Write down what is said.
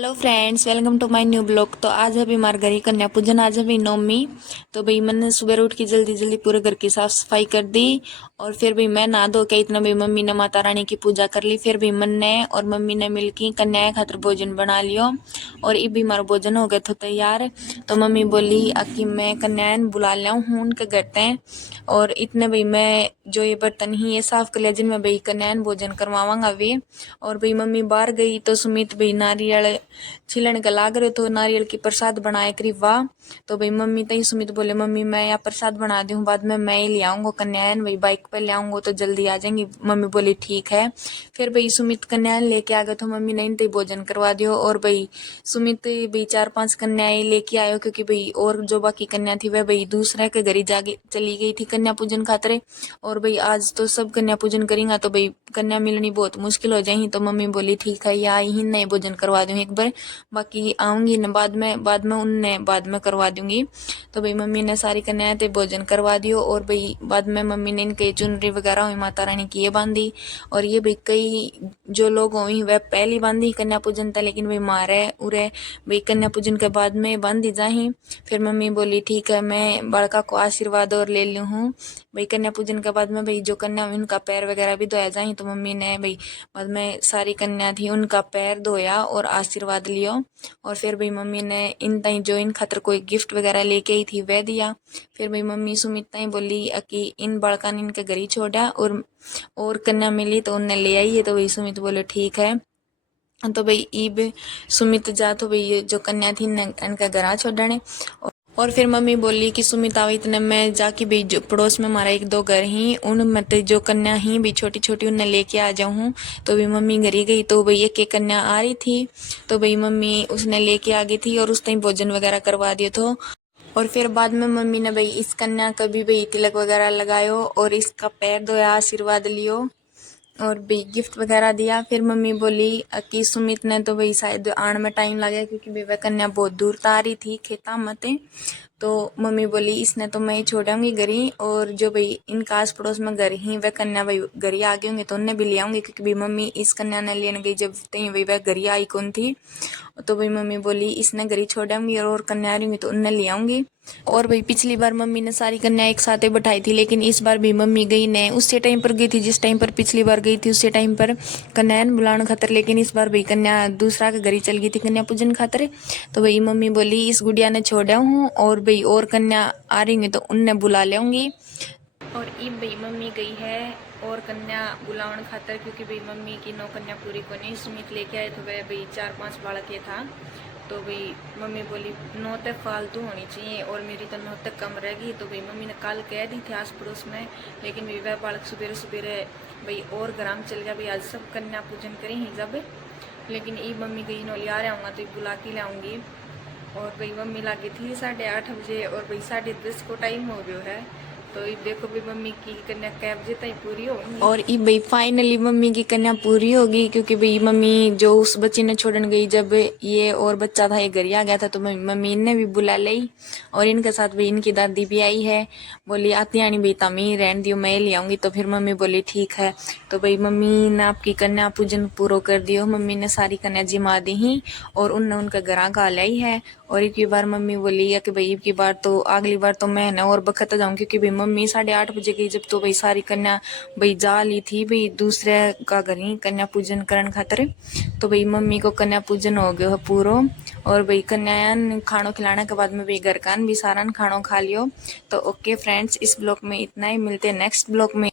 Hello friends, welcome to my new blog. तो आज है भी हमारे घर ही कन्या पूजन, आज है भी नवमी। तो भाई मैंने सुबह उठ के जल्दी जल्दी पूरे घर की साफ सफाई कर दी। और फिर भी मैं नहा धो के इतना भी मम्मी ने माता रानी की पूजा कर ली। फिर भी मन ने और मम्मी ने मिलकर कन्या खातर भोजन बना लियो। और ये भी हमारा भोजन हो गया था तैयार। तो मम्मी बोली कि मैं कन्याएं बुला लिया हूँ उनके घर ते। और इतने भाई मैं जो ये बर्तन ही ये साफ कर लिया जिनमें भाई कन्याएं भोजन करवावांगा वे। और भाई मम्मी बाहर गई तो सुमित भाई नारियल छिलन का लाग रहे तो नारियल की प्रसाद बनाए करीब वाह। तो भाई मम्मी तई सुमित बोले मम्मी मैं यहाँ प्रसाद बना दी हूँ, बाद में मैं ही ले आऊंगा कन्यायन, भाई बाइक पे ले आऊंगा तो जल्दी आ जाएंगी। मम्मी बोली ठीक है। फिर भाई सुमित कन्यायन लेके आ गए तो मम्मी ने इनते भोजन करवा दियो। और भाई सुमित भाई 4-5 कन्याएं लेके आयो क्योंकि भाई और जो बाकी कन्या थी वह भाई दूसरे के घर ही जाके चली गई थी कन्या पूजन खातिर। और भाई आज तो सब कन्या पूजन करेंगे तो भाई कन्या मिलनी बहुत मुश्किल हो जाएगी। तो मम्मी बोली ठीक है या ही नए भोजन करवा दूं एक बार, बाकी आऊंगी न बाद में उनने बाद में करवा दूंगी। तो भाई मम्मी ने सारी कन्याएं थे भोजन करवा दियो। और भाई बाद में मम्मी ने इनके चुनरी वगैरह हुई माता रानी की ये बांधी। और ये भाई कई जो लोग हुई वह पहली बांधी कन्या पूजन था, लेकिन भाई मारे उरे भाई कन्या पूजन के बाद में बांधी जाही। फिर मम्मी बोली ठीक है मैं बड़का को आशीर्वाद और ले ली हूँ। भाई कन्या पूजन के बाद में भाई जो कन्या हुई उनका पैर वगैरह भी धोया जाही। तो मम्मी ने भाई बाद में सारी कन्या थी उनका पैर धोया और आशीर्वाद लियो। और फिर भाई मम्मी ने इन ताई जो इन खातर कोई गिफ्ट वगैरह लेके आई थी वह दिया। फिर भाई मम्मी सुमित ताई बोली कि इन बड़का ने इनके घर ही छोड़ा और कन्या मिली तो उनने ले आई है। तो भाई सुमित बोले ठीक है। तो भाई ईब सुमित जा तो भाई ये जो कन्या थी इनका घर छोड़ने। और फिर मम्मी बोली कि सुमित आओ इतने में जाके भी जो पड़ोस में हमारा 1-2 घर ही उन मत जो कन्या ही भी छोटी छोटी उन्हें लेके आ जाऊँ। तो भी मम्मी घर ही गई तो भाई एक कन्या आ रही थी। तो भाई मम्मी उसने लेके आ गई थी और उस टाइम भोजन वगैरह करवा दिए तो। और फिर बाद में मम्मी ने भाई इस कन्या का भी भाई तिलक वगैरह लगायो और इसका पैर धोया आशीर्वाद लियो और भी गिफ्ट वगैरह दिया। फिर मम्मी बोली कि सुमित ने तो भाई शायद आने में टाइम लगे क्योंकि भाई वह कन्या बहुत दूर आ रही थी खेता मते। तो मम्मी बोली इसने तो मैं ही छोड़ूंगी घर ही, और जो भाई इनका आस पड़ोस में घर ही वह कन्या भाई घर ही आ गए होंगे तो उन्हें भी ले आऊंगी क्योंकि भाई मम्मी इस कन्या ने लेने गई जब तक भाई वह घर ही आई कौन थी। तो भाई मम्मी बोली इसने घर ही छोड़ूंगी और कन्या आ रही तो उन्हें ले आऊंगी। और भाई पिछली बार मम्मी ने सारी कन्या एक साथ ही बैठाई थी, लेकिन इस बार भी मम्मी गई ने उसी टाइम पर गई थी जिस टाइम पर पिछली बार गई थी उसी टाइम पर कन्यान बुलाने खातर। लेकिन इस बार भाई कन्या दूसरा के घर ही चल गई थी कन्या पूजन खातर। तो भाई मम्मी बोली इस गुड़िया ने छोड़ा हूँ और भाई और कन्या आ रही तो उनने बुला लेंगी। और ई भाई मम्मी गई है और कन्या बुलावन खातर क्योंकि भाई मम्मी की 9 कन्या पूरी को नहीं सुमित लेके आए तो वह भाई 4-5 बालक था। तो भाई मम्मी बोली 9 तक फालतू होनी चाहिए और मेरी तो 9 तक कम रहेगी। तो भाई मम्मी ने कल कह दी थी आस पड़ोस में, लेकिन भाई वह बालक सुबह सुबह भाई और ग्राम चल गया। भाई आज सब कन्या पूजन करें ही जब, लेकिन ई मम्मी गई नो लिया आऊँगा तो बुला के लाऊंगी। और भाई मम्मी लागी थी 8:30 बजे और भाई 10:30 को टाइम हो गया है। तो ये देखो भी मम्मी की कन्या कैब जितना ही पूरी होगी। और ये भाई फाइनली मम्मी की कन्या पूरी होगी क्योंकि भाई मम्मी जो उस बच्ची ने छोड़न गई जब ये और बच्चा था ये घर ही आ गया था तो मम्मी इनने भी बुला ली। और इनके साथ भी इनकी दादी भी आई है, बोली आती आनी भाई तमी रहन दियो मैं ले आऊंगी। तो फिर मम्मी बोली ठीक है। तो भाई मम्मी ने आपकी कन्या पूजन पूरा कर दियो। मम्मी ने सारी कन्या जिमा दी ही और उनने उनका घर का लाई है। और एक बार मम्मी बोली कि भाई एक बार तो अगली बार तो मैं ना और बखत जाऊँ क्योंकि भाई मम्मी 8:30 बजे गई जब तो भाई सारी कन्या भाई जा ली थी भाई दूसरे का घर ही कन्या पूजन करने खातर। तो भाई मम्मी को कन्या पूजन हो गयो है पूरो। और भाई कन्यायन खानो खिलाने के बाद में भाई घर का भी सारा खानो खा लियो। तो ओके फ्रेंड्स, इस ब्लॉग में इतना ही, मिलते हैं नेक्स्ट ब्लॉग में।